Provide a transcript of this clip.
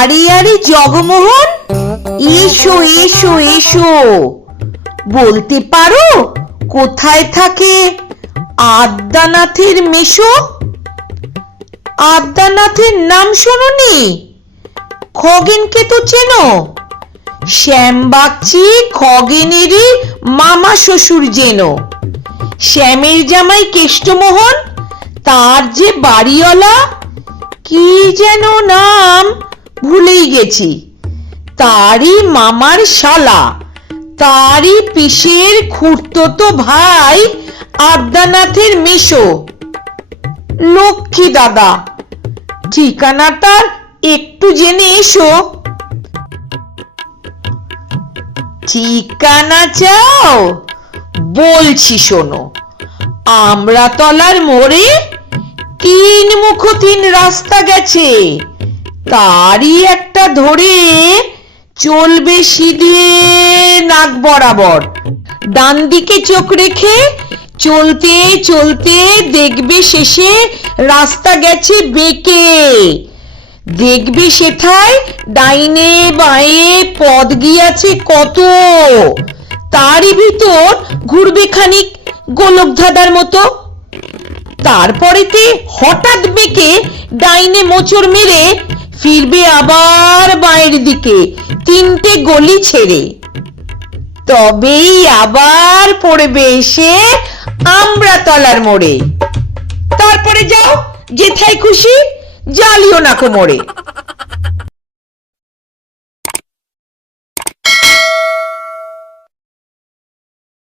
আরে আরে, জগমোহন? এসো এসো এসো। বলতে পারো, কোথায় থাকে আদ্যানাথের মেশো? আদ্যানাথের নাম শোনোনি? খগেনকে তো চেনো? শ্যামবাগচি খগেনেরই মামা শ্বশুর যেন। শ্যামের জামাই কেষ্টমোহন, তার যে বাড়িওয়ালা, কি যেন নাম ভুলেই গেছি। তারই মামার শালা, তারই পিসের খুড়তো ভাই আদ্যানাথের মেশো লক্ষ্মী দাদা, ঠিকানাটা একটু জেনে এসো। ঠিকানা চাও? বলছি, শোনো, আমরা তলার মোড়ে তিন মুখ তিন রাস্তা গেছে। তারই একটা ধরে চলবে সিধে নাক বরাবর। ডান দিকে চোখ রেখে চলতে চলতে দেখবে শেষে রাস্তা গেছে বেঁকে। দেখবে সেথায়? ডাইনে বাঁয়ে পদ গিয়াছে কত? তারই ভিতর ঘুরবে খানিক গোলক ধাঁধার মতো। তারপরেতে হঠাৎ বেঁকে ডাইনে মোচড় মেরে ফিরবে আবার বাঁয়ের দিকে তিনটে গলি ছেড়ে। তবেই আবার পড়বে এসে আমরা তলার মোড়ে। তারপরে যাও, যেথায় খুশি জ্বালিও না মোড়ে